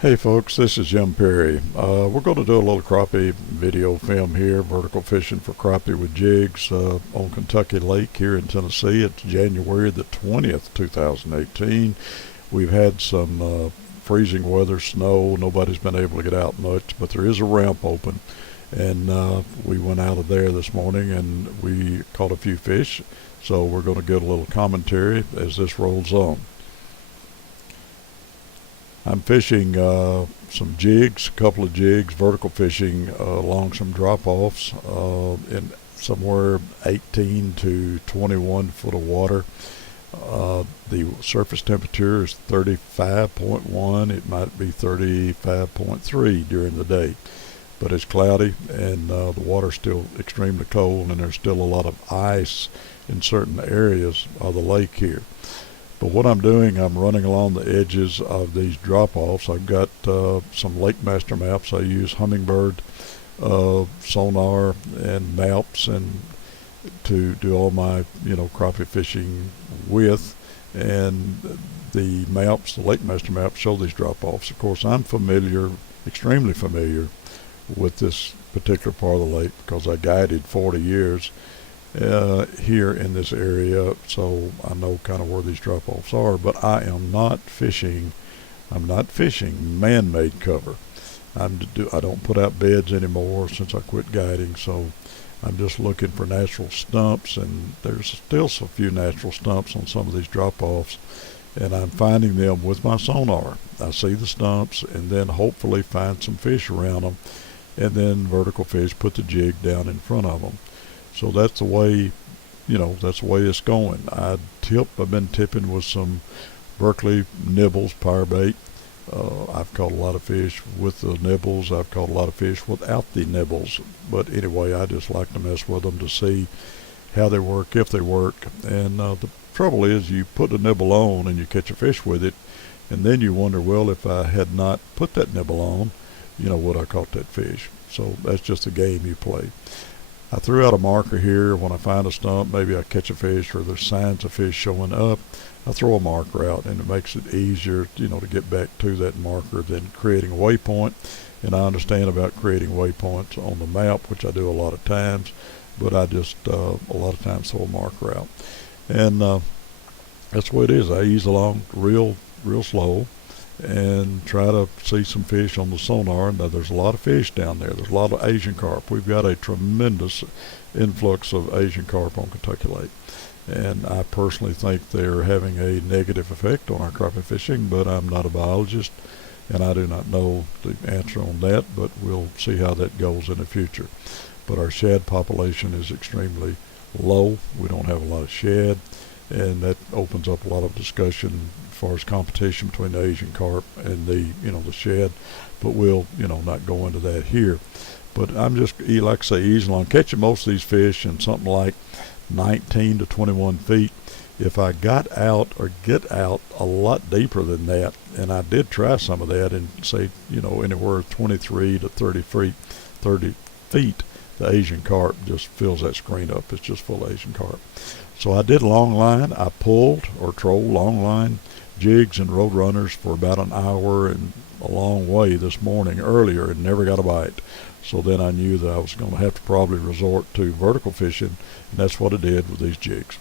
Hey folks, this is Jim Perry. We're going to do a little crappie video film here, vertical fishing for crappie with jigs on Kentucky Lake here in Tennessee. It's January the 20th, 2018. We've had some freezing weather, snow. Nobody's been able to get out much, but there is a ramp open. And we went out of there this morning and we caught a few fish. So we're going to get a little commentary as this rolls on. I'm fishing some jigs, a couple of jigs, vertical fishing along some drop-offs in somewhere 18 to 21 foot of water. The surface temperature is 35.1. It might be 35.3 during the day, but it's cloudy and the water's still extremely cold, and there's still a lot of ice in certain areas of the lake here. But what I'm doing, I'm running along the edges of these drop-offs. I've got some Lake Master maps. I use Humminbird sonar and maps and to do all my crappie fishing with. And the maps, the Lake Master maps, show these drop-offs. Of course, I'm familiar, extremely familiar with this particular part of the lake because I guided 40 years here in this area, so I know kind of where these drop-offs are. But I'm not fishing man-made cover. I don't put out beds anymore since I quit guiding, so I'm just looking for natural stumps, and there's still a few natural stumps on some of these drop-offs, and I'm finding them with my sonar. I see the stumps and then hopefully find some fish around them, and then vertical fish, put the jig down in front of them. So that's the way, that's the way it's going. I've been tipping with some Berkeley nibbles, power bait. I've caught a lot of fish with the nibbles. I've caught a lot of fish without the nibbles. But anyway, I just like to mess with them to see how they work, if they work. And the trouble is, you put the nibble on and you catch a fish with it, and then you wonder, well, if I had not put that nibble on, would I caught that fish? So that's just a game you play. I threw out a marker here. When I find a stump, maybe I catch a fish or there's signs of fish showing up, I throw a marker out, and it makes it easier, to get back to that marker than creating a waypoint. And I understand about creating waypoints on the map, which I do a lot of times, but I just a lot of times throw a marker out. And that's the way it is. I ease along real slow and try to see some fish on the sonar. Now there's a lot of fish down there. There's a lot of Asian carp. We've got a tremendous influx of Asian carp on Kentucky Lake, and I personally think they're having a negative effect on our crappie fishing, but I'm not a biologist and I do not know the answer on that, but we'll see how that goes in the future. But our shad population is extremely low. We don't have a lot of shad, and that opens up a lot of discussion as far as competition between the Asian carp and the shad, but we'll not go into that here. But I'm just, like I say, easing along, catching most of these fish in something like 19 to 21 feet. If I got out or get out a lot deeper than that, and I did try some of that, and say anywhere 23 to 30 feet, the Asian carp just fills that screen up. It's just full of Asian carp. So I did long line. I pulled or trolled long line jigs and road runners for about an hour and a long way this morning earlier, and never got a bite. So then I knew that I was going to have to probably resort to vertical fishing, and that's what I did with these jigs.